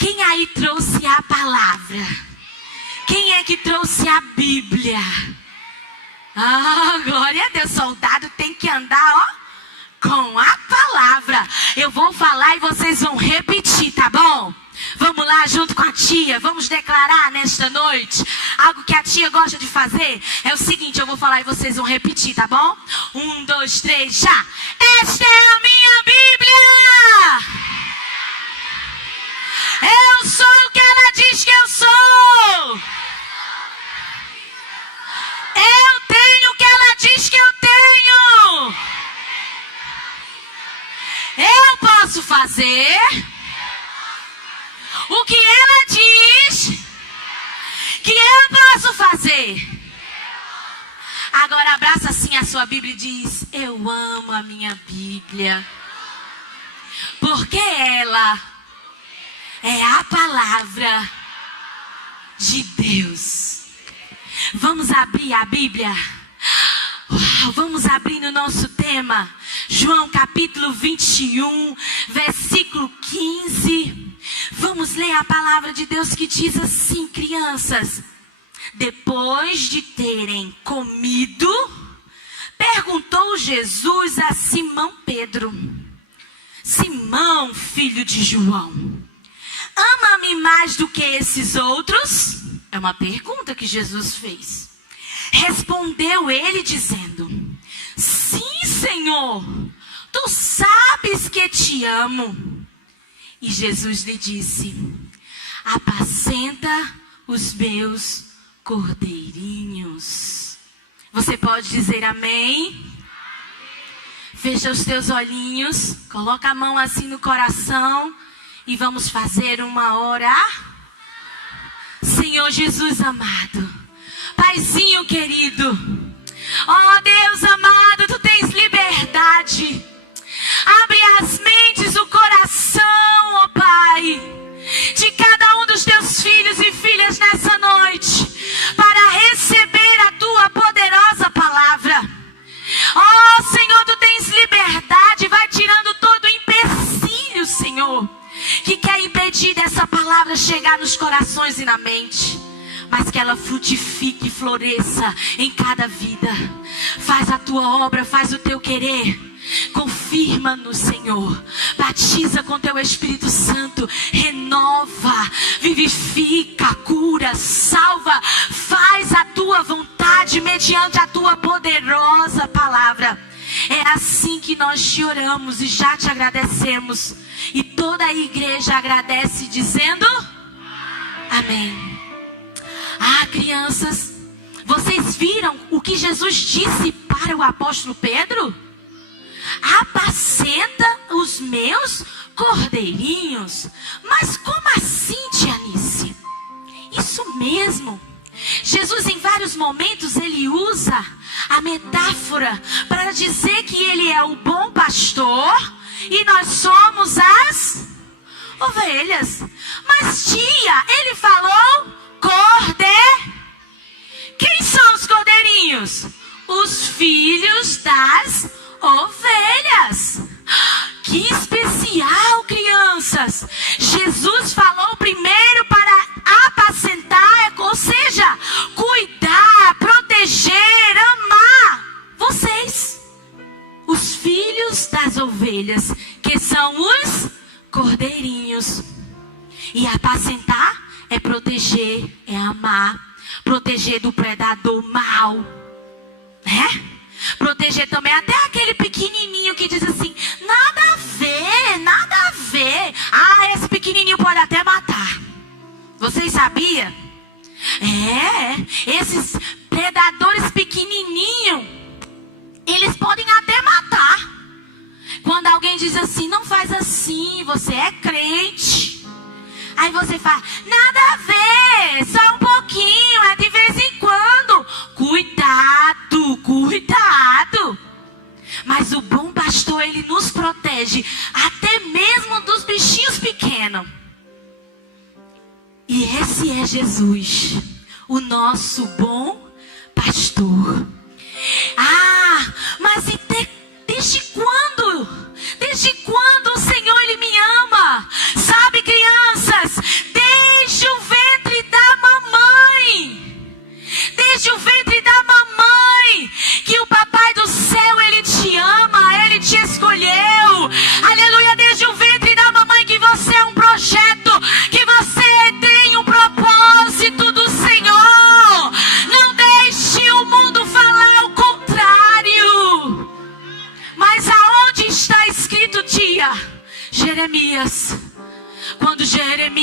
Quem aí trouxe a palavra? Quem é que trouxe a Bíblia? Glória a Deus. Soldado tem que andar, com a palavra. Eu vou falar e vocês vão repetir, tá bom? Vamos lá junto com a tia. Vamos declarar nesta noite. Algo que a tia gosta de fazer é o seguinte: eu vou falar e vocês vão repetir, tá bom? 1, 2, 3, já. Esta é a minha Bíblia. Eu sou o que ela diz que eu sou. Eu tenho o que ela diz que eu tenho. Eu posso fazer o que ela diz que eu posso fazer. Agora abraça assim a sua Bíblia e diz: eu amo a minha Bíblia, porque ela é a palavra de Deus. Vamos abrir a Bíblia. Vamos abrir no nosso tema, João capítulo 21, versículo 15. Vamos ler a palavra de Deus que diz assim, crianças: depois de terem comido, perguntou Jesus a Simão Pedro: Simão, filho de João, ama-me mais do que esses outros? É uma pergunta que Jesus fez. Respondeu ele dizendo: sim, Senhor, tu sabes que te amo. E Jesus lhe disse: apacenta os meus cordeirinhos. Você pode dizer amém? Fecha os teus olhinhos, coloca a mão assim no coração e vamos fazer uma oração. Senhor Jesus amado, Paizinho querido, Deus amado, tu tens liberdade. Abre as mentes, o coração, Pai, de cada um dos teus filhos e filhas nessa noite, para receber a tua poderosa palavra. Senhor, tu tens liberdade, vai tirando todo o empecilho, Senhor, que quer impedir dessa palavra chegar nos corações e na mente, mas que ela frutifique e floresça em cada vida. Faz a tua obra, faz o teu querer. Confirma-nos, Senhor. Batiza com teu Espírito Santo. Renova, vivifica, cura, salva. Faz a tua vontade mediante a tua poderosa palavra. É assim que nós te oramos e já te agradecemos. E toda a igreja agradece dizendo amém. Crianças, vocês viram o que Jesus disse para o apóstolo Pedro? Apacenta os meus cordeirinhos. Mas como assim, tia Anice? Isso mesmo. Jesus em vários momentos ele usa a metáfora para dizer que ele é o bom pastor e nós somos as ovelhas. Mas tia, ele falou Quem são os cordeirinhos? Os filhos das ovelhas. Que especial, crianças. Jesus falou primeiro para apacentar, ou seja, cuidar, proteger, amar vocês, os filhos das ovelhas, que são os cordeirinhos. E apacentar é proteger, é amar, proteger do predador mal, né? Proteger também até aquele pequenininho que diz assim, nada a ver, nada a ver. Esse pequenininho pode até matar. Vocês sabiam? Esses predadores pequenininhos, eles podem até matar. Quando alguém diz assim, não faz assim, você é crente. Aí você fala, nada a ver, só um pouquinho, é de vez em quando. Cuidado, cuidado. Mas o bom pastor, ele nos protege, até mesmo dos bichinhos pequenos. E esse é Jesus, o nosso bom pastor. Mas desde quando? Desde quando o Senhor, ele me ama? Sabe, crianças,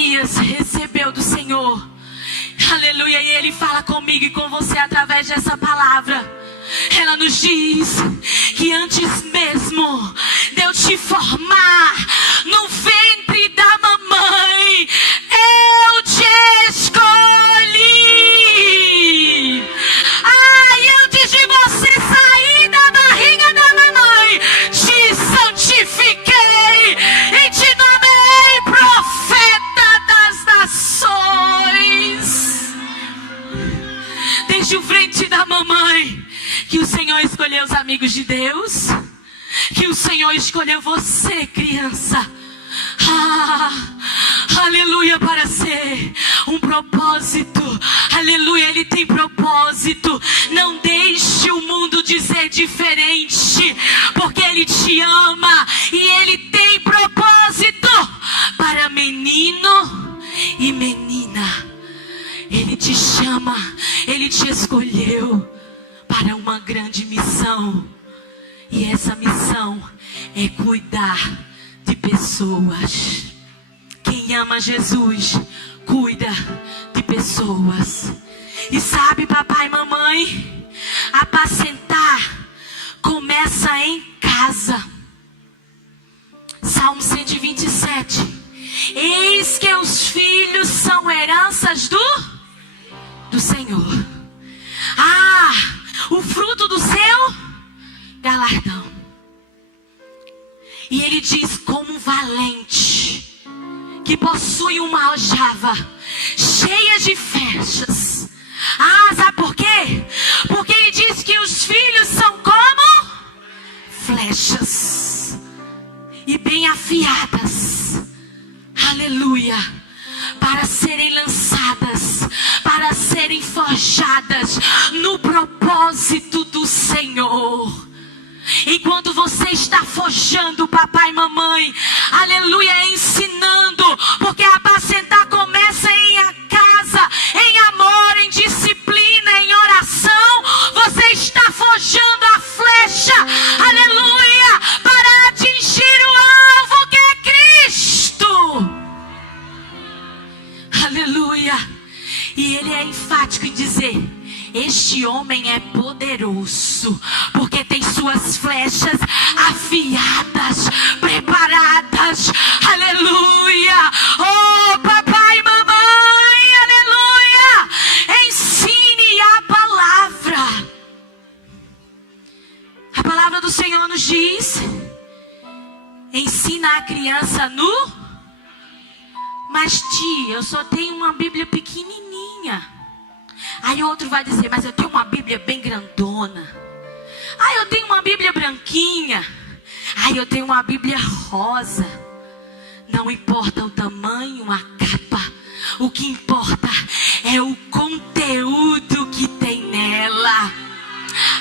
Jeremias recebeu do Senhor. Aleluia. E Ele fala comigo e com você através dessa palavra. Ela nos diz que antes mesmo de eu te formar no ventre da mamãe, eu te escolhi. Antes de você sair da barriga da mamãe, te santifiquei e te nomeei profeta das nações. Desde o ventre da mamãe, que o Senhor escolheu os amigos de Deus, que o Senhor escolheu você, criança. Aleluia, para ser um propósito. Aleluia, Ele tem propósito. Não deixe o mundo dizer diferente, porque Ele te ama e Ele tem propósito para menino e menina. Ele te chama, Ele te escolheu para uma grande missão. E essa missão é cuidar de pessoas. Quem ama Jesus, cuida de pessoas. E sabe, papai e mamãe, apacentar começa em casa. Salmo 127. Eis que os filhos são heranças do Senhor. O fruto do seu galardão. E ele diz: como um valente que possui uma aljava cheia de flechas. Sabe por quê? Porque ele diz que os filhos são como flechas e bem afiadas. Aleluia. Para serem lançadas, para serem forjadas no propósito do Senhor. Enquanto você está forjando, papai e mamãe, aleluia, ensinando, porque apacentar começa em casa, em amor, em disciplina, em oração. Você está forjando a flecha, aleluia, para atingir o alvo que é Cristo. Aleluia. E ele é enfático em dizer: este homem é poderoso, porque tem suas flechas afiadas, preparadas. Aleluia. Oh, papai e mamãe, aleluia. Ensine a palavra. A palavra do Senhor nos diz: ensina a criança no... Mas tia, eu só tenho uma Bíblia pequenininha. Aí outro vai dizer: mas eu tenho uma Bíblia bem grandona. Eu tenho uma Bíblia branquinha. Eu tenho uma Bíblia rosa. Não importa o tamanho, a capa. O que importa é o conteúdo que tem nela.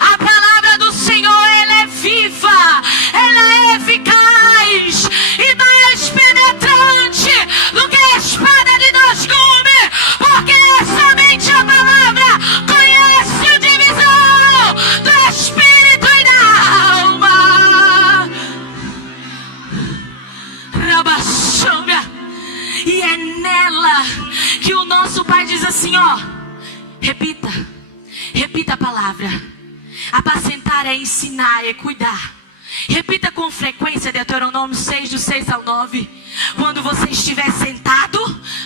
A palavra do Senhor, ela é viva, ela é eficaz e mais penetrante do que a espada de dois gumes, porque somente a palavra conhece a divisão do espírito e da alma. Rabaxômia. E é nela que o nosso Pai diz assim, repita a palavra. Apacentar é ensinar, é cuidar. Repita com frequência Deuteronômio 6, do 6 ao 9. Quando você estiver sentado,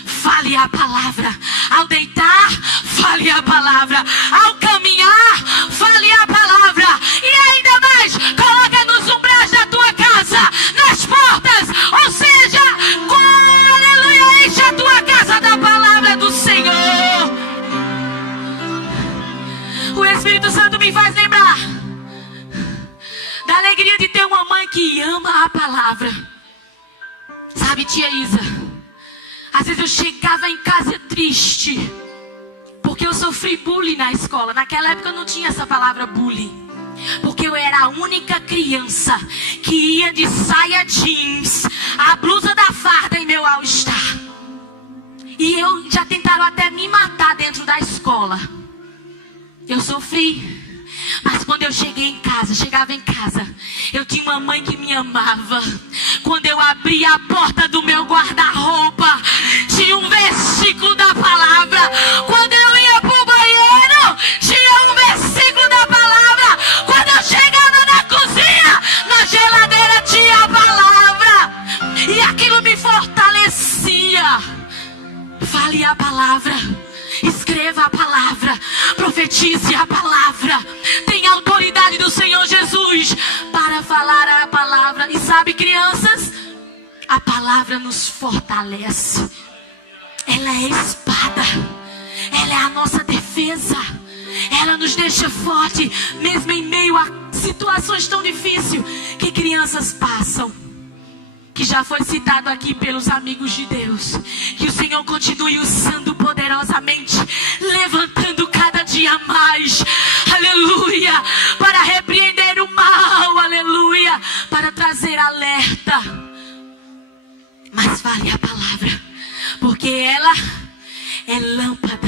fale a palavra. Ao deitar, fale a palavra. Ao caminhar, fale a palavra. E ainda mais, coloca nos umbrais da tua casa, nas portas. Ou seja, aleluia, enche a tua casa da palavra do Senhor. O Espírito Santo me faz lembrar da alegria de ter uma mãe que ama a palavra. Sabe, tia Isa, às vezes eu chegava em casa triste, porque eu sofri bullying na escola. Naquela época eu não tinha essa palavra bullying, porque eu era a única criança que ia de saia jeans, a blusa da farda e meu all-star. E já tentaram até me matar dentro da escola. Eu sofri. Mas quando eu chegava em casa, eu tinha uma mãe que me amava. Quando eu abria a porta do meu guarda-roupa, tinha Fale a palavra. Escreva a palavra. Profetize a palavra. Tenha autoridade do Senhor Jesus para falar a palavra. E sabe, crianças, a palavra nos fortalece. Ela é espada. Ela é a nossa defesa. Ela nos deixa forte, mesmo em meio a situações tão difíceis que crianças passam. Que já foi citado aqui pelos amigos de Deus. Que o Senhor continue usando poderosamente, levantando cada dia mais, aleluia, para repreender o mal, aleluia, para trazer alerta. Mas vale a palavra, porque ela é lâmpada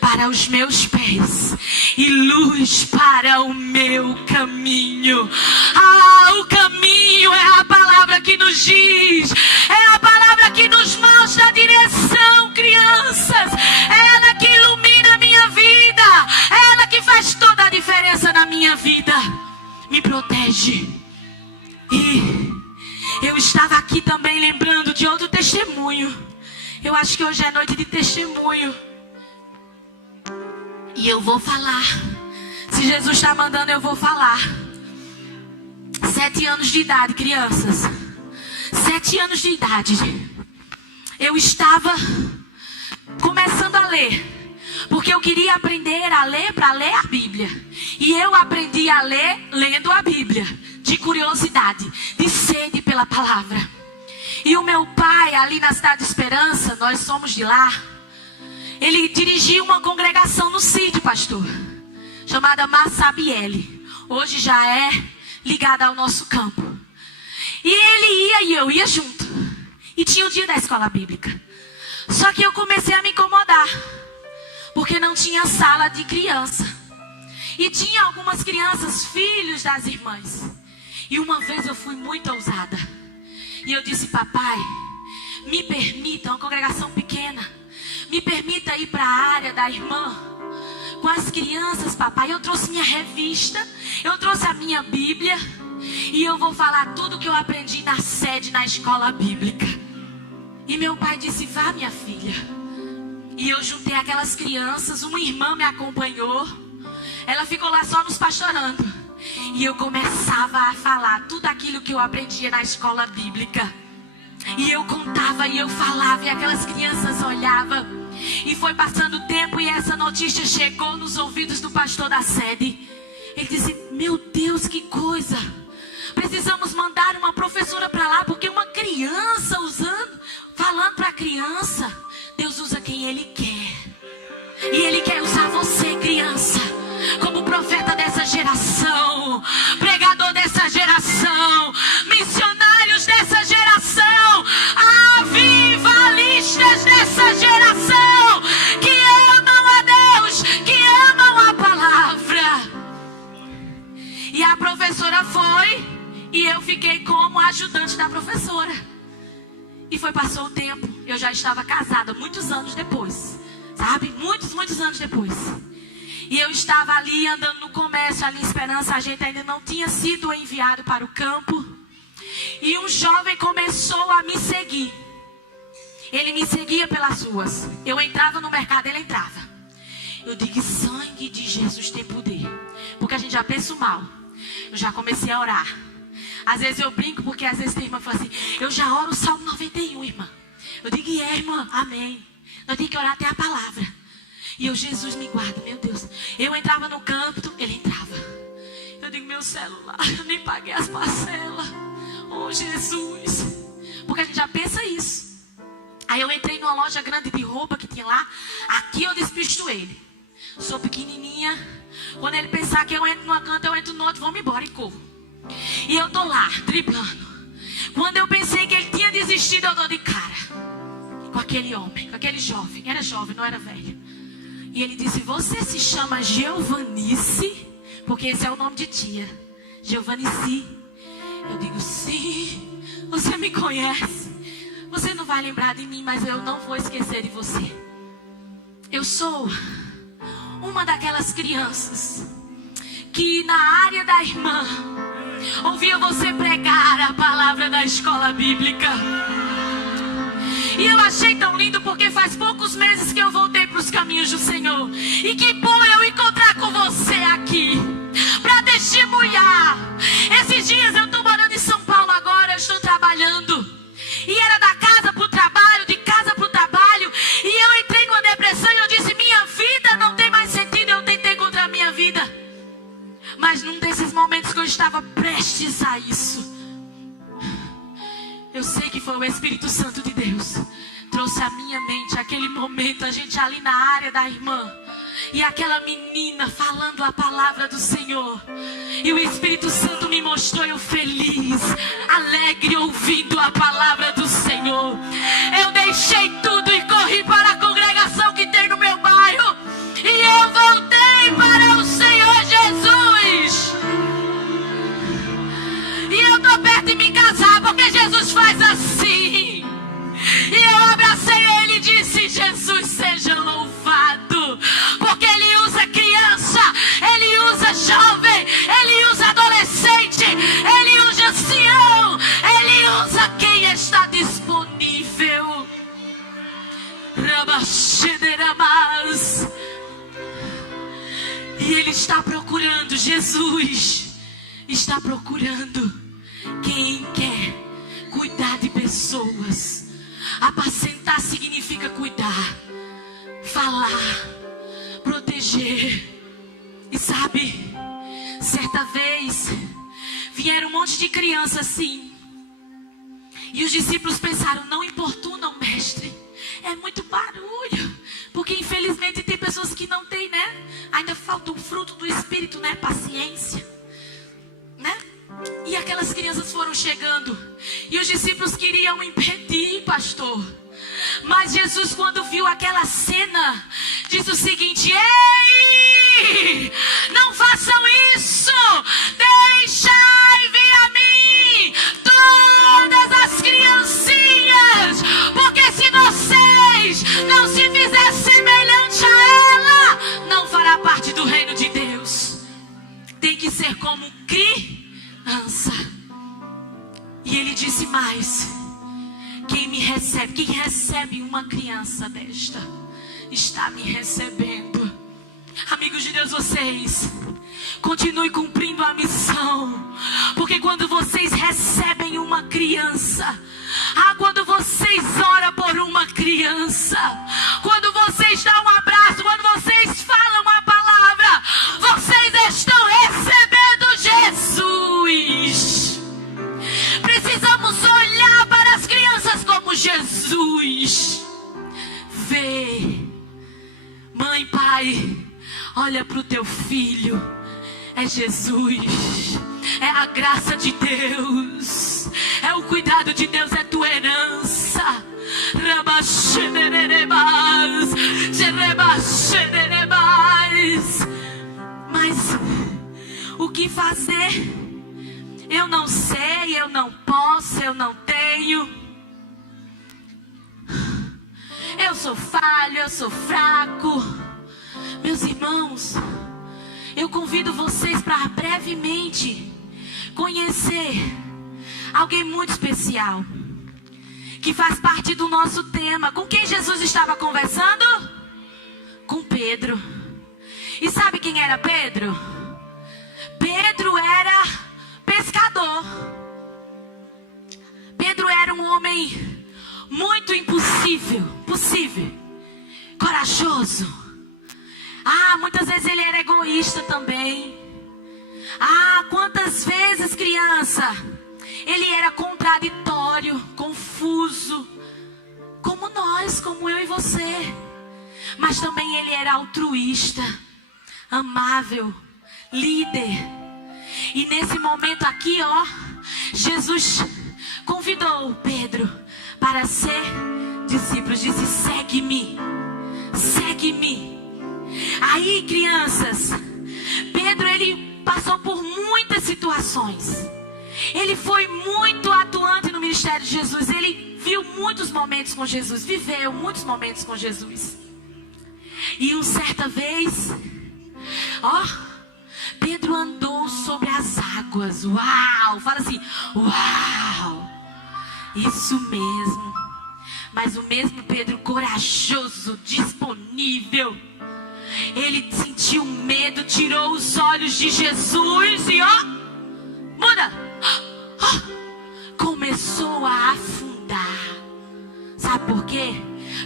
para os meus pés e luz para o meu caminho. O caminho é a palavra que nos diz, é a palavra que nos mostra a direção, crianças. É ela que ilumina a minha vida, é ela que faz toda a diferença na minha vida. Me protege. E eu estava aqui também lembrando de outro testemunho. Eu acho que hoje é noite de testemunho. E eu vou falar. Se Jesus está mandando, eu vou falar. 7 anos de idade, crianças. 7 anos de idade. Eu estava começando a ler. Porque eu queria aprender a ler para ler a Bíblia. E eu aprendi a ler lendo a Bíblia. De curiosidade, de sede pela palavra. E o meu pai, ali na Cidade de Esperança, nós somos de lá. Ele dirigia uma congregação no sítio, pastor, chamada Massabielle. Hoje já é ligada ao nosso campo. E ele ia e eu ia junto. E tinha o dia da escola bíblica. Só que eu comecei a me incomodar, porque não tinha sala de criança. E tinha algumas crianças, filhos das irmãs. E uma vez eu fui muito ousada. E eu disse: papai, me permita, uma congregação pequena, me permita ir para a área da irmã com as crianças, papai. Eu trouxe minha revista, eu trouxe a minha Bíblia, e eu vou falar tudo que eu aprendi na sede, na escola bíblica. E meu pai disse: vá, minha filha. E eu juntei aquelas crianças, uma irmã me acompanhou. Ela ficou lá só nos pastorando. E eu começava a falar tudo aquilo que eu aprendia na escola bíblica. E eu contava e eu falava, e aquelas crianças olhavam. E foi passando o tempo e essa notícia chegou nos ouvidos do pastor da sede. Ele disse: meu Deus, que coisa! Precisamos mandar uma professora para lá, porque uma criança falando para a criança, Deus usa quem Ele quer. E Ele quer usar você, criança, como profeta dessa geração, pregador dessa geração, missionários dessa geração, avivalistas dessa geração, que amam a Deus, que amam a palavra. E a professora foi, e eu fiquei como ajudante da professora. E passou o tempo, eu já estava casada, muitos anos depois, sabe? Muitos anos depois. E eu estava ali andando no comércio, ali em Esperança. A gente ainda não tinha sido enviado para o campo. E um jovem começou a me seguir. Ele me seguia pelas ruas. Eu entrava no mercado, ele entrava. Eu digo: sangue de Jesus tem poder. Porque a gente já pensa o mal. Eu já comecei a orar. Às vezes eu brinco, porque às vezes tem irmã que fala assim: eu já oro o Salmo 91, irmã. Eu digo: irmã, amém. Nós temos que orar até a palavra. E eu: Jesus, me guarda, meu Deus. Eu entrava no canto, ele entrava. Eu digo: meu celular, eu nem paguei as parcelas. Oh, Jesus. Porque a gente já pensa isso. Aí eu entrei numa loja grande de roupa que tinha lá. Aqui eu despisto ele. Sou pequenininha. Quando ele pensar que eu entro numa canto, eu entro no outro, vamos embora e corro. E eu tô lá, driblando. Quando eu pensei que ele tinha desistido, eu dou de cara com aquele homem, com aquele jovem. Era jovem, não era velho. E ele disse: você se chama Giovanice? Porque esse é o nome de tia. Giovanice. Eu digo: sim, você me conhece. Você não vai lembrar de mim, mas eu não vou esquecer de você. Eu sou uma daquelas crianças que na área da irmã ouvia você pregar a palavra da escola bíblica. E eu achei tão lindo, porque faz faz poucos meses que eu voltei para os caminhos do Senhor. E que bom eu encontrar com você aqui para testemunhar. Esses dias eu estou morando em São Paulo agora, eu estou trabalhando. E era da casa para o trabalho, de casa para o trabalho. E eu entrei com a depressão e eu disse, minha vida não tem mais sentido. Eu tentei contra a minha vida. Mas num desses momentos que eu estava prestes a isso, eu sei que foi o Espírito Santo de Deus. Trouxe à minha mente aquele momento, a gente ali na área da irmã. E aquela menina falando a palavra do Senhor. E o Espírito Santo me mostrou eu feliz, alegre, ouvindo a palavra do Senhor. Eu deixei tudo e corri para a congregação que tem no meu bairro. E eu voltei para o Senhor Jesus. E eu estou perto de me casar, porque Jesus faz assim. E eu abracei ele e disse, Jesus seja louvado. Porque ele usa criança, ele usa jovem, ele usa adolescente, ele usa ancião, ele usa quem está disponível. E ele está procurando, Jesus está procurando quem quer cuidar de pessoas. Apacentar significa cuidar, falar, proteger. E sabe, certa vez vieram um monte de crianças assim. E os discípulos pensaram, não importunam, mestre. É muito barulho. Porque infelizmente tem pessoas que não têm, né? Ainda falta o fruto do Espírito, né? Paciência, né? E aquelas crianças foram chegando. E os discípulos queriam impedir, pastor. Mas Jesus, quando viu aquela cena, disse o seguinte, ei, não façam isso. Deixai vir a mim todas as criancinhas. Porque se vocês não se fizerem semelhante a ela, não fará parte do reino de Deus. Tem que ser como criança. E ele disse mais, quem recebe uma criança desta, está me recebendo. Amigos de Deus, vocês continue cumprindo a missão. Porque quando vocês recebem uma criança, quando vocês oram por uma criança, quando vocês dão um abraço, quando vocês falam uma palavra, vocês estão recebendo Jesus. Precisamos olhar para as crianças como Jesus vê. Mãe, pai, olha para o teu filho. É Jesus. É a graça de Deus. É o cuidado de Deus. É tua herança. Mas o que fazer? Eu não sei, eu não posso, eu não tenho. Eu sou falho, eu sou fraco. Meus irmãos, eu convido vocês para brevemente conhecer alguém muito especial, que faz parte do nosso tema. Com quem Jesus estava conversando? Com Pedro. E sabe quem era Pedro? Pedro era pescador. Pedro era um homem muito possível, corajoso. Muitas vezes ele era egoísta também. Quantas vezes, criança, ele era contraditório, confuso, como nós, como eu e você. Mas também ele era altruísta, amável, líder. E nesse momento aqui, Jesus convidou Pedro para ser discípulo. Disse, segue-me, segue-me. Aí, crianças, Pedro, ele passou por muitas situações. Ele foi muito atuante no ministério de Jesus. Ele viu muitos momentos com Jesus, viveu muitos momentos com Jesus. E uma certa vez, Pedro andou sobre as águas. Uau! Fala assim, uau! Isso mesmo. Mas o mesmo Pedro corajoso, disponível, ele sentiu medo, tirou os olhos de Jesus e muda! Começou a afundar. Sabe por quê?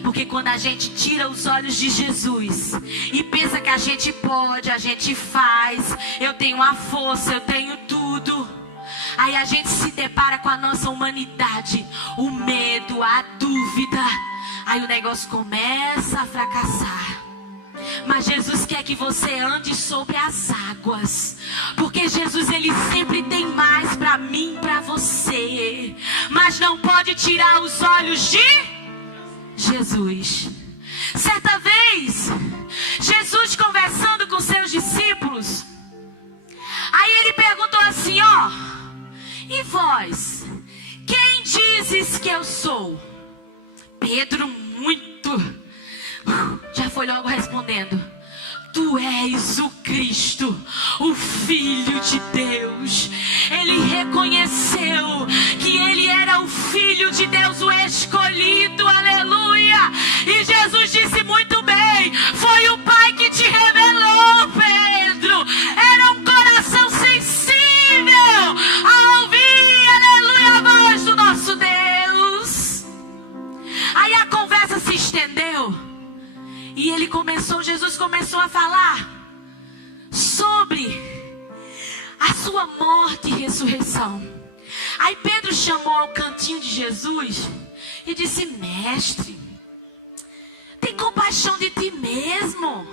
Porque quando a gente tira os olhos de Jesus e pensa que a gente pode, a gente faz, eu tenho a força, eu tenho tudo, aí a gente se depara com a nossa humanidade, o medo, a dúvida, aí o negócio começa a fracassar. Mas Jesus quer que você ande sobre as águas, porque Jesus, ele sempre tem mais para mim, para você, mas não pode tirar os olhos de Jesus. Certa vez, Jesus conversando com seus discípulos, aí ele perguntou assim, e vós, quem dizes que eu sou? Pedro já foi logo respondendo, tu és o Cristo, o Filho de Deus. Ele reconheceu que ele era o Filho de Deus, o escolhido, aleluia. E Jesus disse muito bem, foi o Pai que te revelou, Pedro. Era um coração sensível a ouvir, aleluia, a voz do nosso Deus. Aí a conversa se estendeu e Jesus começou a falar sobre a sua morte e ressurreição. Aí Pedro chamou ao cantinho de Jesus e disse: mestre, tem compaixão de ti mesmo.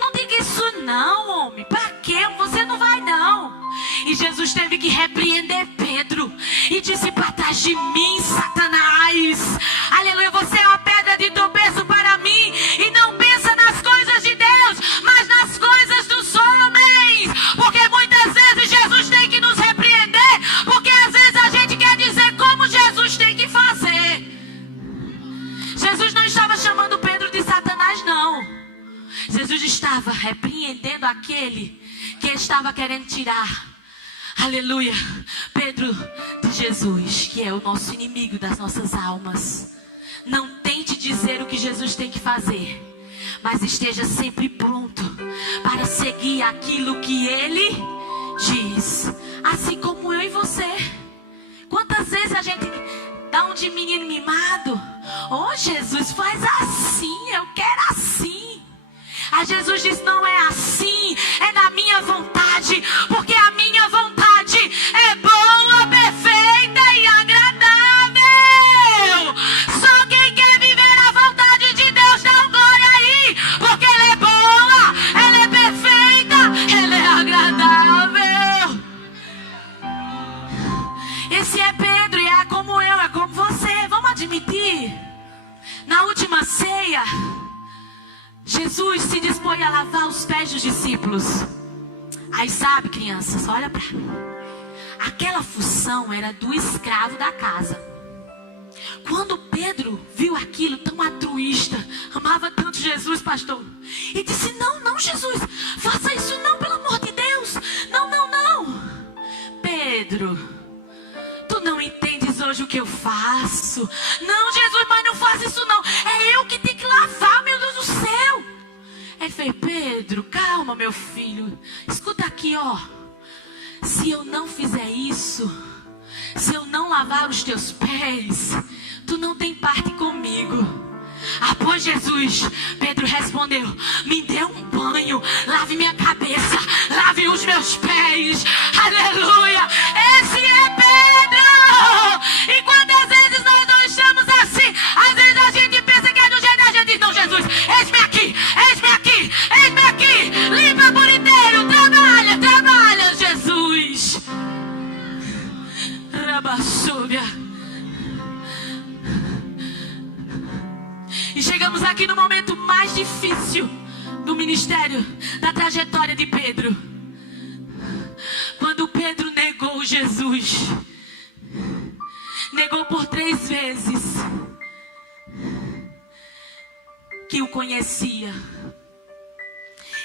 Não diga isso não, homem. Para quê? Você não vai não. E Jesus teve que repreender Pedro e disse: para trás de mim, Satanás. Aleluia, você é uma pedra de tropeço para mim. E não pensa nas coisas de Deus, mas nas coisas dos homens. Porque muitas vezes Jesus tem que nos repreender, porque às vezes a gente quer dizer como Jesus tem que fazer. Jesus não estava chamando Pedro de Satanás, não. Jesus estava repreendendo aquele que estava querendo tirar, aleluia, Pedro de Jesus, que é o nosso inimigo das nossas almas. Não tente dizer o que Jesus tem que fazer, mas esteja sempre pronto para seguir aquilo que Ele diz. Assim como eu e você. Quantas vezes a gente dá um de menino mimado? Oh, Jesus, faz assim, eu quero assim. Aí Jesus diz: não é assim, é na minha vontade, porque a minha vontade é boa, perfeita e agradável. Só quem quer viver a vontade de Deus dá um glória aí, porque ela é boa, ela é perfeita, ela é agradável. Esse é Pedro e é como eu, é como você. Vamos admitir, na última ceia, Jesus se dispõe a lavar os pés dos discípulos. Aí sabe, crianças, olha para aquela função era do escravo da casa. Quando Pedro viu aquilo tão altruísta, amava tanto Jesus, pastor, e disse: não, não, Jesus, faça isso não, pelo amor de Deus. Não, não, não. Pedro, tu não entendes hoje o que eu faço. Não, Jesus, mas não faz isso não. É eu que tenho que lavar, meu Deus do céu. Ele fez: Pedro, calma, meu filho. Escuta aqui, ó. Se eu não fizer isso, se eu não lavar os teus pés, tu não tem parte comigo. Após Jesus, Pedro respondeu: me dê um banho, lave minha cabeça, lave os meus pés. Aleluia, esse é Pedro. E quantas vezes nós não estamos assim? Às vezes a gente pensa que é do jeito, a gente diz: não, Jesus, eis-me aqui, eis-me aqui, eis-me aqui. Limpa por inteiro, trabalha, trabalha, Jesus. Rabassúbia. E chegamos aqui no momento mais difícil do ministério, da trajetória de Pedro. Quando Pedro negou Jesus, negou por 3 vezes que o conhecia.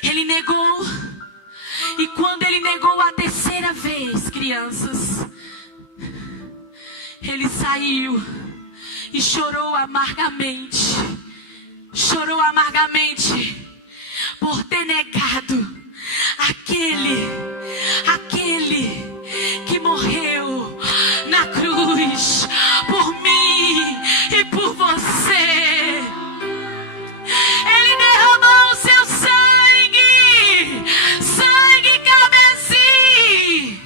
Ele negou, e quando ele negou a 3ª vez, crianças, ele saiu e chorou amargamente por ter negado aquele que morreu na cruz por mim e por você. Ele derramou o seu sangue carmesim.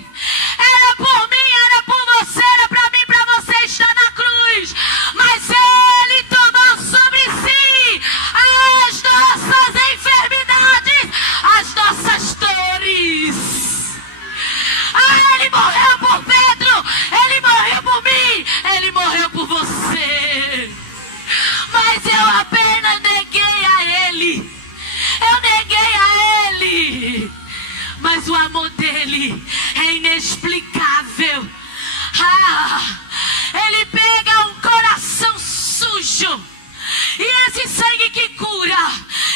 Era por mim, era por você, era pra mim, pra você estar na cruz. Mas ele tomou sobre si as nossas enfermidades, as nossas dores. Ele morreu por Pedro, ele morreu por mim, ele morreu por você. Mas eu apenas neguei a ele. Eu neguei a ele. Mas o amor dele é inexplicável. Ele pega um coração sujo. E esse sangue que cura,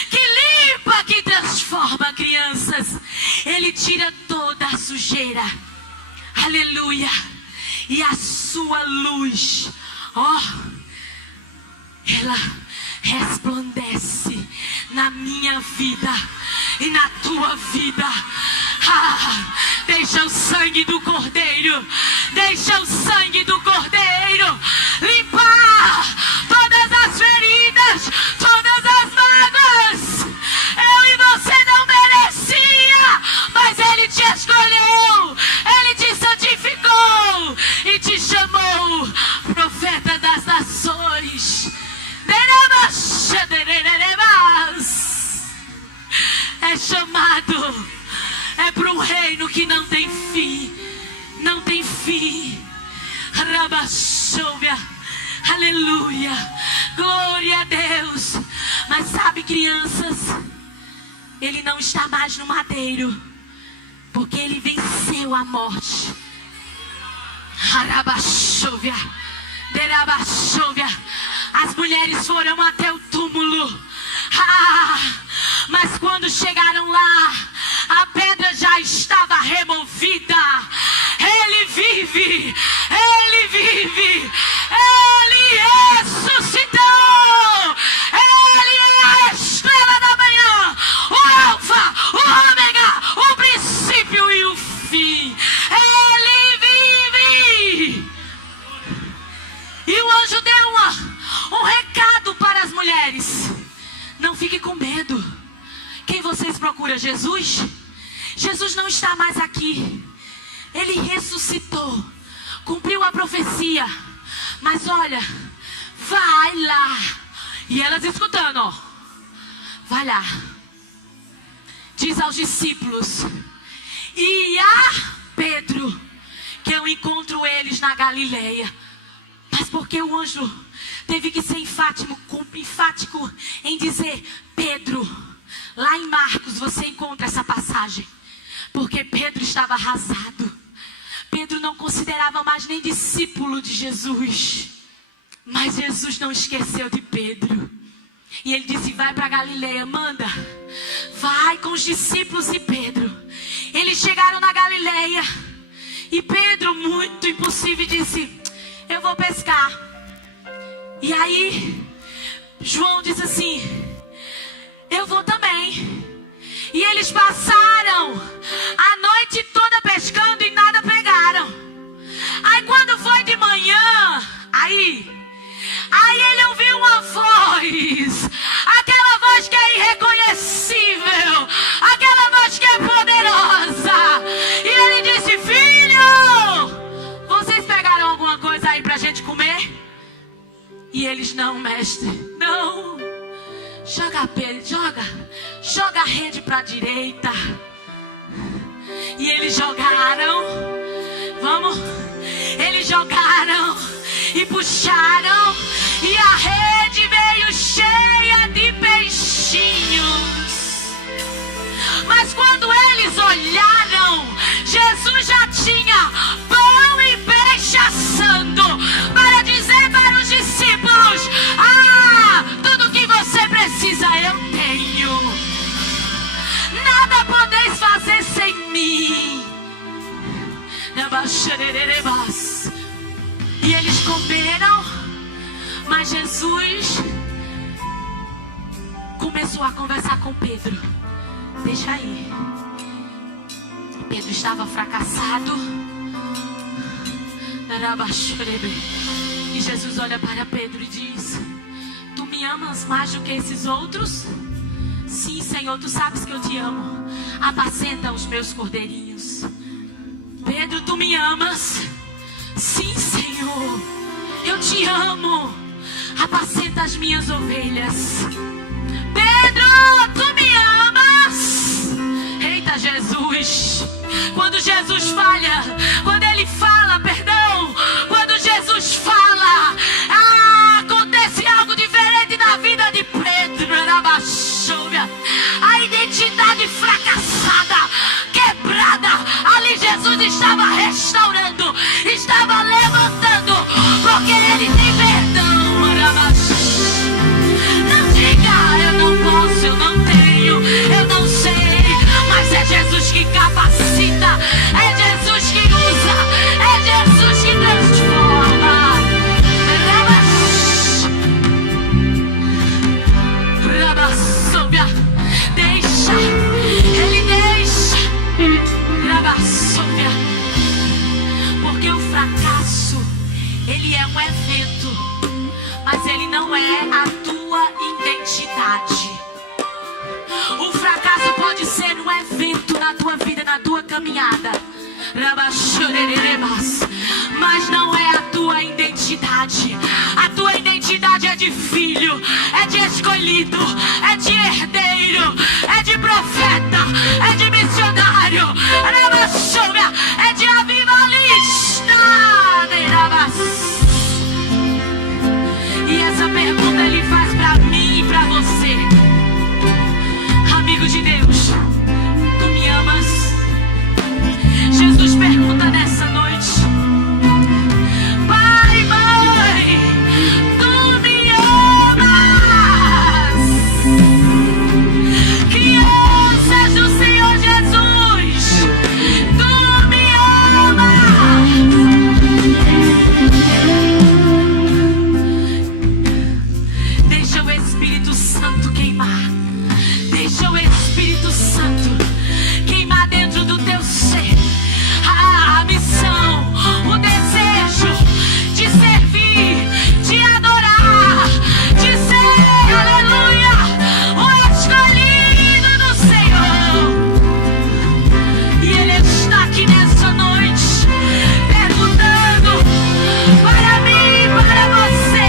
que limpa, que transforma crianças. Ele tira toda a sujeira. Aleluia. E a sua luz, ela resplandece na minha vida e na tua vida. Deixa o sangue do Cordeiro, deixa o sangue do Cordeiro limpar todas as feridas, todas as mágoas. Eu e você não merecia, mas ele te escolheu, ele te santificou e te chamou profeta das nações. É chamado, é para um reino que não tem fim, não tem fim. Rabachouia, aleluia, glória a Deus. Mas sabe, crianças, ele não está mais no madeiro, porque ele venceu a morte. Rabachouia, derabachouia. As mulheres foram até o túmulo. Mas quando chegaram lá, a pedra já estava removida. Ele vive, ele vive, ele ressuscitou. Ele é a estrela da manhã, o alfa, o ômega, o princípio e o fim. Ele vive. E o anjo deu um recado para as mulheres: não fique com medo. Quem vocês procuram? Jesus? Jesus não está mais aqui. Ele ressuscitou, cumpriu a profecia. Mas olha, vai lá. E elas escutando, vai lá. Diz aos discípulos e a Pedro que eu encontro eles na Galileia. Mas porque o anjo teve que ser enfático em dizer Pedro. Lá em Marcos você encontra essa passagem. Porque Pedro estava arrasado. Pedro não considerava mais nem discípulo de Jesus. Mas Jesus não esqueceu de Pedro. E ele disse: vai para Galileia, manda. Vai com os discípulos e Pedro. Eles chegaram na Galileia. E Pedro, muito impossível, disse: eu vou pescar. E aí João disse assim: eu vou também. E eles passaram a noite toda pescando e nada pegaram. Aí quando foi de manhã, aí ele ouviu uma voz. Aquela voz que é irreconhecível, aquela voz que é poderosa. E ele disse: filho, vocês pegaram alguma coisa aí pra gente comer? E eles: não, mestre, não. Joga a rede para a direita. E eles jogaram. Eles jogaram e puxaram. E a rede veio cheia de peixinhos. Mas quando eles olharam, Jesus já tinha pão e peixe assando, para dizer para os discípulos: tudo que você precisa eu tenho. Nada podeis fazer sem mim. E eles comeram, Mas Jesus começou a conversar com Pedro. Deixa aí. Pedro estava fracassado. E Jesus olha para Pedro e diz: tu me amas mais do que esses outros? Sim, Senhor, tu sabes que eu te amo. Apacenta os meus cordeirinhos. Pedro, tu me amas? Sim, Senhor, eu te amo. Apacenta as minhas ovelhas. Pedro, tu me amas? Eita, Jesus. Quando Jesus falha, quando ele fala, perdão, quando Jesus fala, acontece algo diferente na vida de Pedro. Era baixúria. A identidade fracassada, quebrada, ali Jesus estava restaurando, estava levantando, porque ele tem perdão. Era baixúria. Não diga, eu não posso, eu não tenho, eu não sei. Mas é Jesus que capacita, é Jesus que usa, é Jesus que transforma. Deixa, ele deixa. Porque o fracasso, ele é um evento, mas ele não é a tua identidade. O fracasso pode ser um evento na tua vida, na tua caminhada, mas não é a tua identidade. A tua identidade é de filho, é de escolhido, é de herdeiro, é de profeta, é de missionário, é de avivalista. E essa pergunta ele faz para mim e para você, amigo de Deus: tu me amas? Jesus pergunta nessa noite: pai, mãe, tu me amas? Crianças do Senhor Jesus, tu me amas? Deixa o Espírito Santo queimar. Deixa o Espírito Santo queimar dentro do teu ser. A missão, o desejo de servir, de adorar, de ser, aleluia, o escolhido do Senhor. E Ele está aqui nessa noite, perguntando para mim e para você: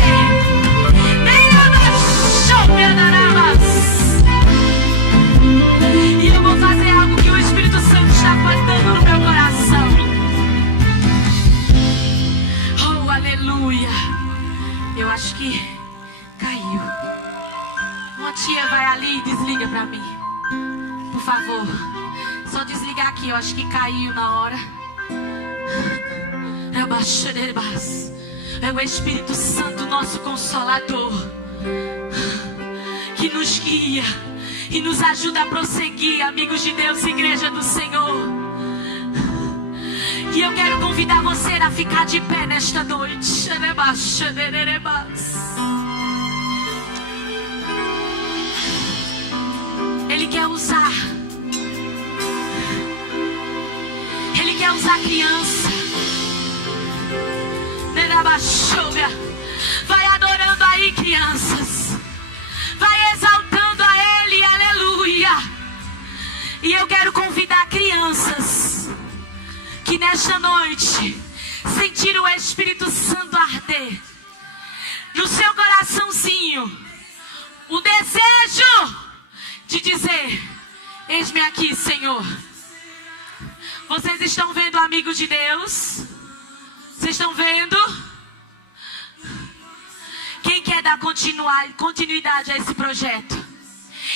e eu vou fazer algo que o Espírito Santo está plantando no meu coração. Oh, aleluia. Eu acho que caiu. Uma tia vai ali e desliga pra mim, por favor. Só desligar aqui, eu acho que caiu na hora. É o Espírito Santo, nosso Consolador, que nos guia e nos ajuda a prosseguir, amigos de Deus, igreja do Senhor. E eu quero convidar você a ficar de pé nesta noite. Ele quer usar. Ele quer usar criança. Vai adorando aí, crianças. Vai exaltando a Ele, aleluia. E eu quero convidar crianças que nesta noite sentiram o Espírito Santo arder no seu coraçãozinho, o desejo de dizer: eis-me aqui, Senhor. Vocês estão vendo, amigos de Deus? Vocês estão vendo? Quem quer dar continuidade a esse projeto?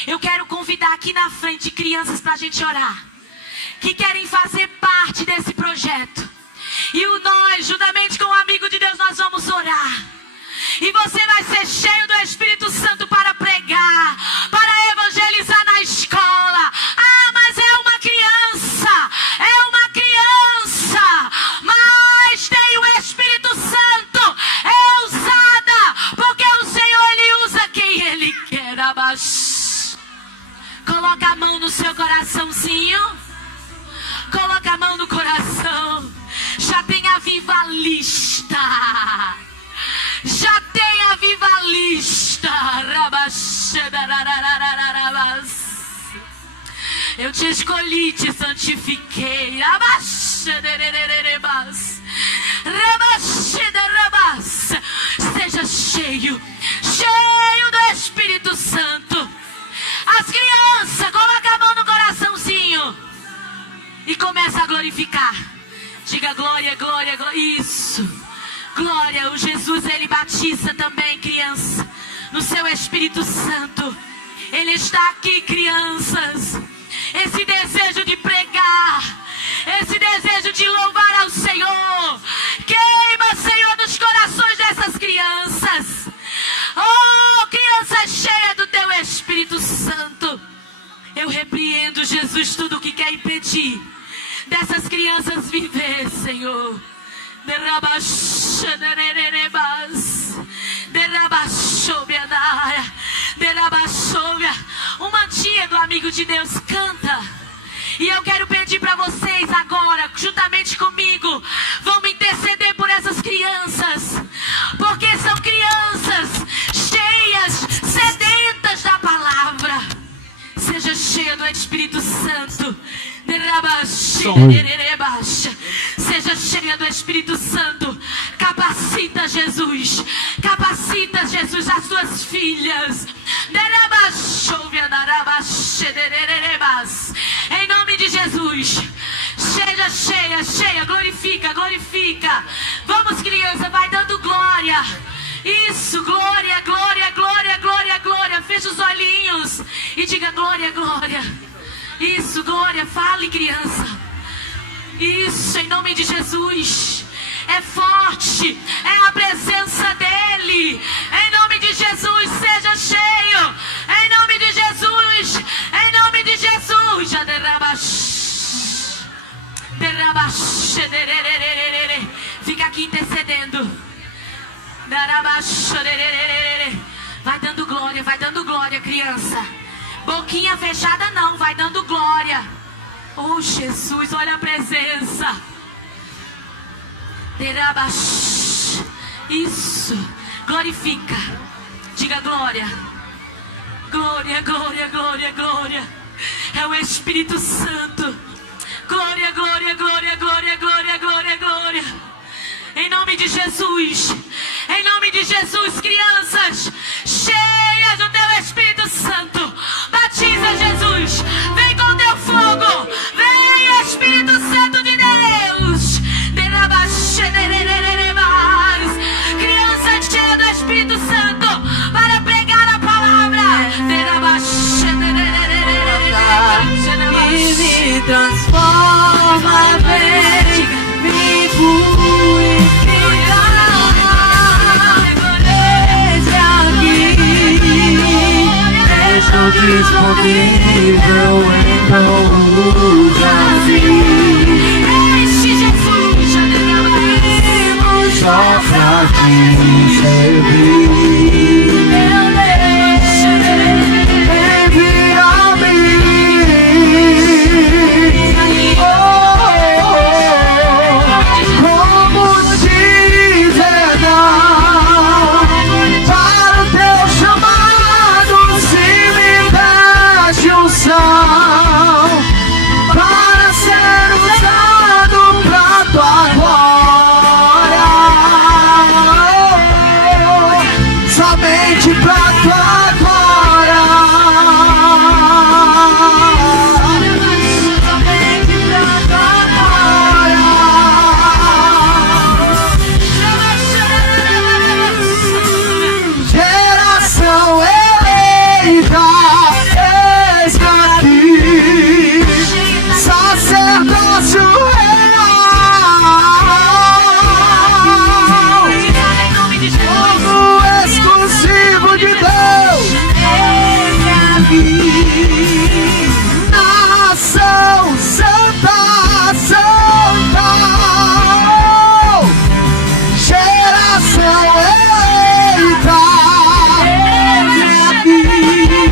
Eu quero convidar aqui na frente crianças para a gente orar, que querem fazer parte desse projeto. E nós, juntamente com o amigo de Deus, nós vamos orar. E você vai ser cheio do Espírito Santo para pregar, para evangelizar na escola. Ah, mas é uma criança, mas tem o Espírito Santo, é ousada, porque Coloca a mão no seu coraçãozinho. Coloca a mão no coração. Já tem avivalista. Já tem avivalista. Eu te escolhi, te santifiquei. Seja cheio, cheio do Espírito Santo. As crianças, coloca a mão no coraçãozinho e começa a glorificar. Diga glória, glória, glória. Isso. Glória. O Jesus, ele batiza também, criança, no seu Espírito Santo. Ele está aqui, crianças. Esse desejo de pregar, esse desejo de louvar ao Senhor, queima, Senhor, nos corações dessas crianças. Oh, criança cheia do teu Espírito Santo. Eu repreendo, Jesus, tudo o que quer impedir dessas crianças viver, Senhor. Uma tia do amigo de Deus canta. E eu quero pedir para vocês agora, juntamente comigo, vamos interceder por essas crianças. Porque são crianças cheias, sedentas da palavra. Seja cheia do Espírito Santo. Seja cheia do Espírito Santo. Capacita, Jesus. Capacita, Jesus, as tuas filhas. Em nome de Jesus. Seja cheia, cheia. Glorifica, glorifica. Vamos, criança, vai dando glória. Isso, glória, glória, glória, glória, glória. Fecha os olhinhos e diga glória, glória. Isso, glória, fale, criança. Isso, em nome de Jesus. É forte, é a presença dEle. Em nome de Jesus, seja cheio. Em nome de Jesus, em nome de Jesus. Já fica aqui intercedendo. Vai dando glória, criança. Boquinha fechada não, vai dando glória. Oh, Jesus, olha a presença. Isso, glorifica. Diga glória. Glória, glória, glória, glória. É o Espírito Santo. Glória, glória, glória, glória, glória, glória, glória. Em nome de Jesus. Em nome de Jesus, crianças cheias do teu Espírito Santo. Batiza, Jesus. Vem com o teu fogo. Vem, Espírito Santo de Deus. Crianças cheias do Espírito Santo para pregar a palavra. E me transforma, vem, me purifica. Estou disponível, então usa-me. Enche, Jesus, só pra te servir. Envia-me, como dizer não para o teu chamado, se me deste unção para ser usado pra tua glória, somente pra tua glória, somente pra tua glória. Geração eleita, eis-me aqui, sacerdócio real, povo exclusivo de Deus, eis-me aqui, nação santa, santa, geração eleita, eis-me aqui.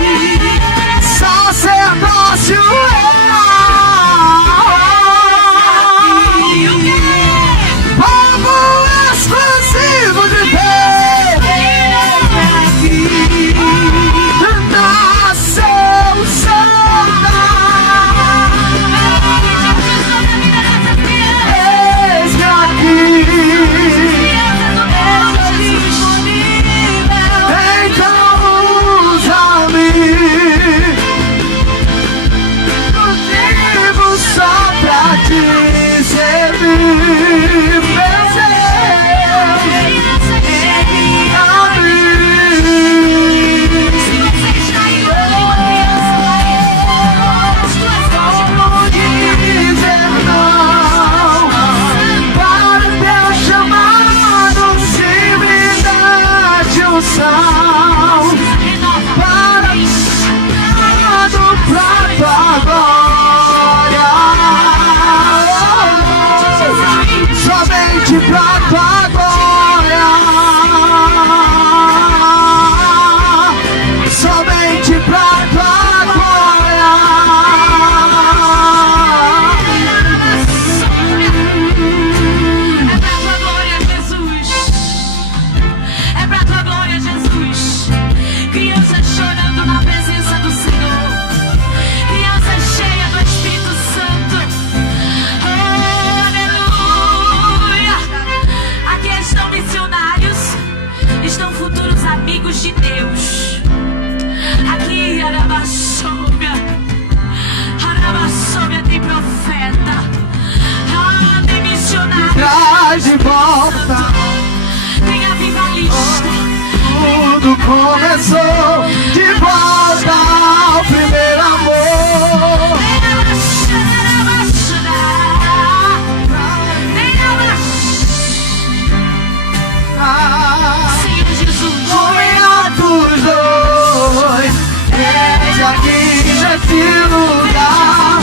nesse lugar.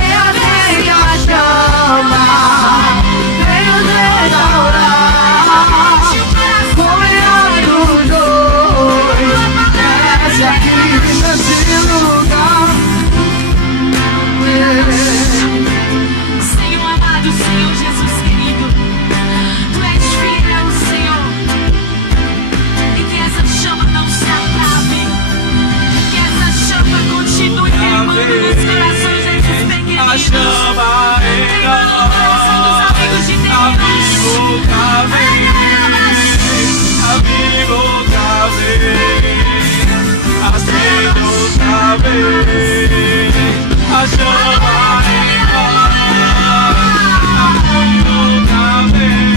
Reacende a chama, venho restaurar. Comunhão dos dois, desce aqui nesse lugar. Senhor amado, Senhor Jesus querido, Tu és fiel, Senhor, e que essa chama não se apague, que essa chama continue queimando nos corações desses pequeninos, A chama em queimando no coração dos amigos de Deus. Amigo, outra vez, acende outra vez, a chama em nós, outra vez,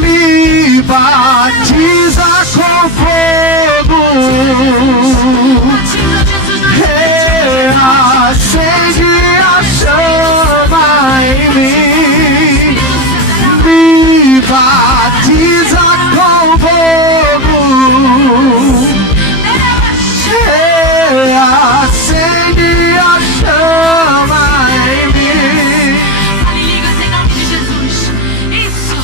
Me batiza com fogo, reacende a chama em mim. Me batiza com fogo, reacende a chama em mim. Fale línguas em nome de Jesus. Isso.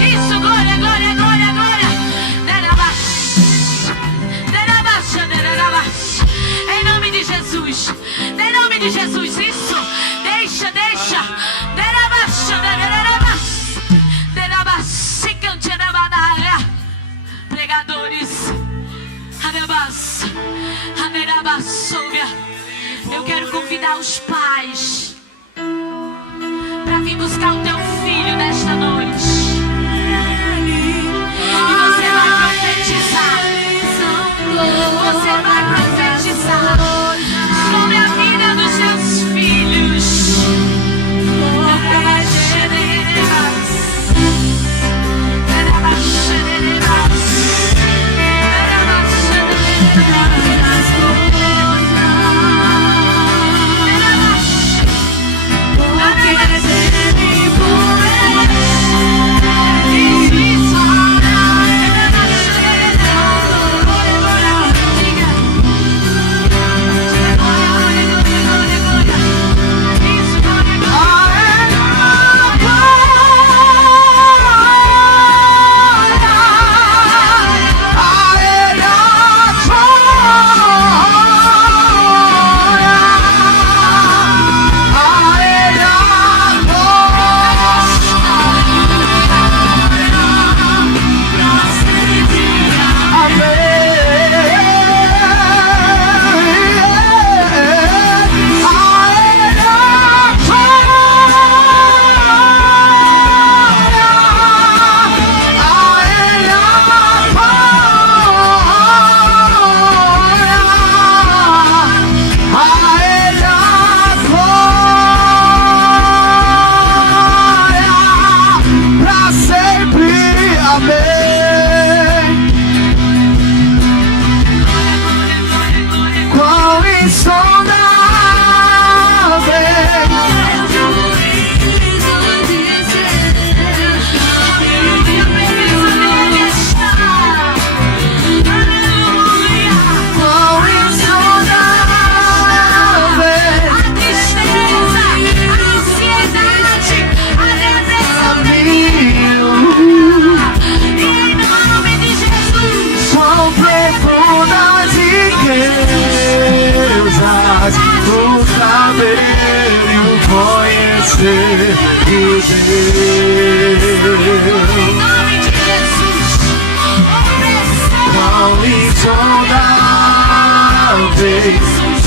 Isso, glória, glória, glória, glória. Em nome de Jesus. Em nome de Jesus. Isso. Deixa, deixa. Pregadores. Eu quero convidar os pais para vir buscar o teu filho nesta noite. E você vai profetizar. Você vai profetizar sobre a vida dos seus filhos.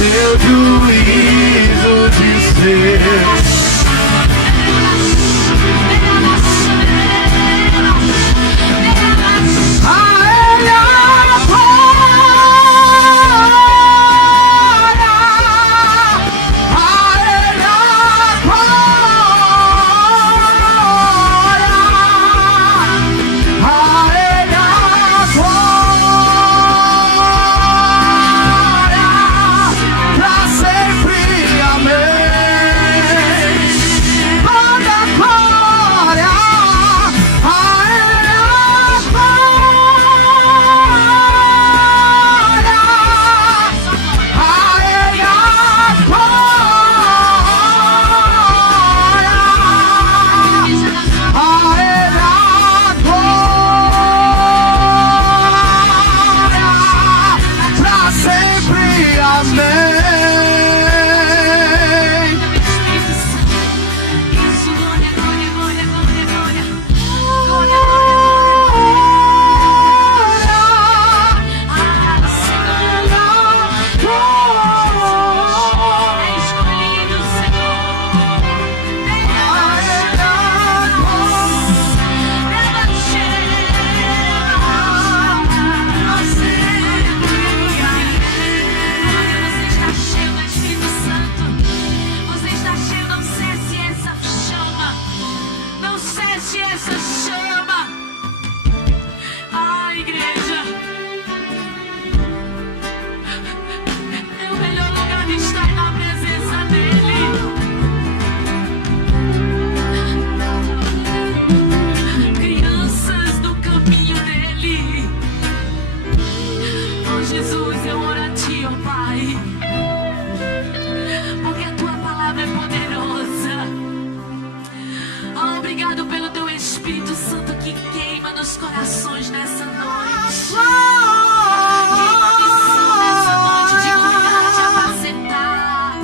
Teu juízo de ser. Pra sempre, amém. sentir essa chama. Ah, igreja, é o melhor lugar de estar na presença dele. Crianças no caminho dele. Oh Jesus, eu oro a ti, oh Pai, porque a tua palavra é poderosa. Oh, obrigado pelo teu Espírito Santo que queima nos corações nessa noite. Queima a missão nessa noite de cuidar, de apacentar,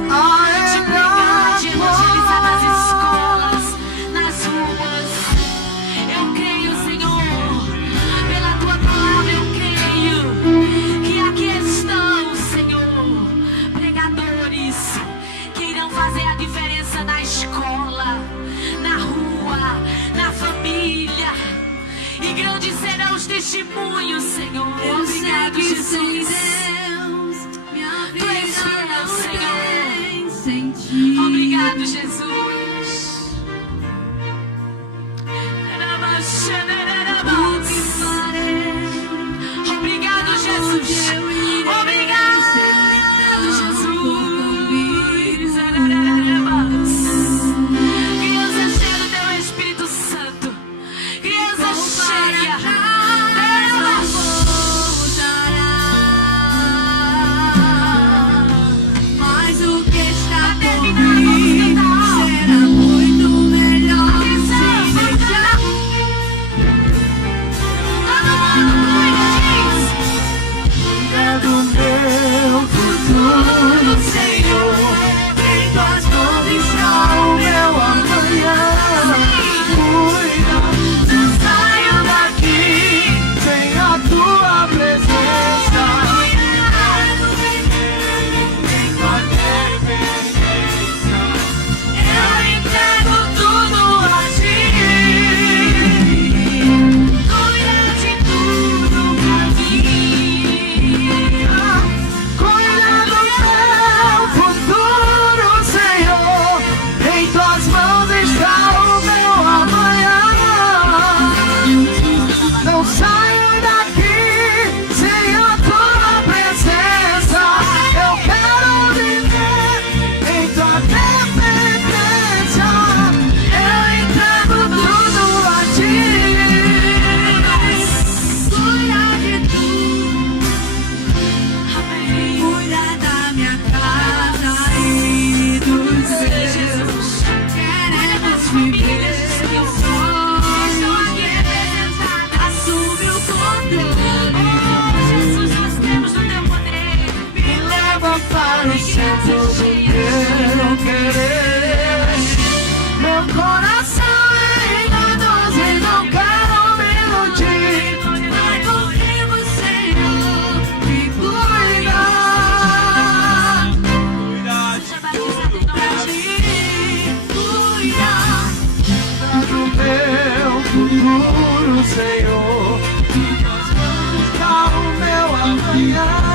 de pregar, de evangelizar nas escolas, nas ruas. Eu creio, Senhor, pela tua palavra, eu creio que aqui estão, Senhor, pregadores que irão fazer a diferença na escola, na rua, na família. E grandes serão os testemunhos, Senhor. Obrigado, Jesus. Tu és fiel, Senhor. Obrigado, Jesus. Obrigado, Jesus. Obrigado, Jesus. Criança cheia do teu Espírito Santo. Criança cheia. Mas o que está por vir será muito melhor sem deixar. É do meu futuro, Senhor. Em tuas mãos está o meu amanhã. Cuida, não saio daqui sem a tua presença. Em tua dependência, eu entrego tudo a ti. Cuida de tudo pra mim. Cuida do meu futuro, Senhor. Em tuas mãos está o meu amanhã. Não saio daqui sem a tua presença. Eu quero viver em tua dependência. Eu entrego tudo a ti. Cuida de tudo, Amém. cuida da minha casa e dos seus. Queremos viver seu sonho. Estão aqui representadas. Assume o controle. Oh, Jesus, nós temos o teu poder. Me leva para o centro do teu querer. Meu coração é enganoso e não quero me iludir. Vai comigo, Senhor, me cuida. Seja batizado em nome de Cuida. Do meu futuro, Senhor. Em tuas mãos está o meu amanhã.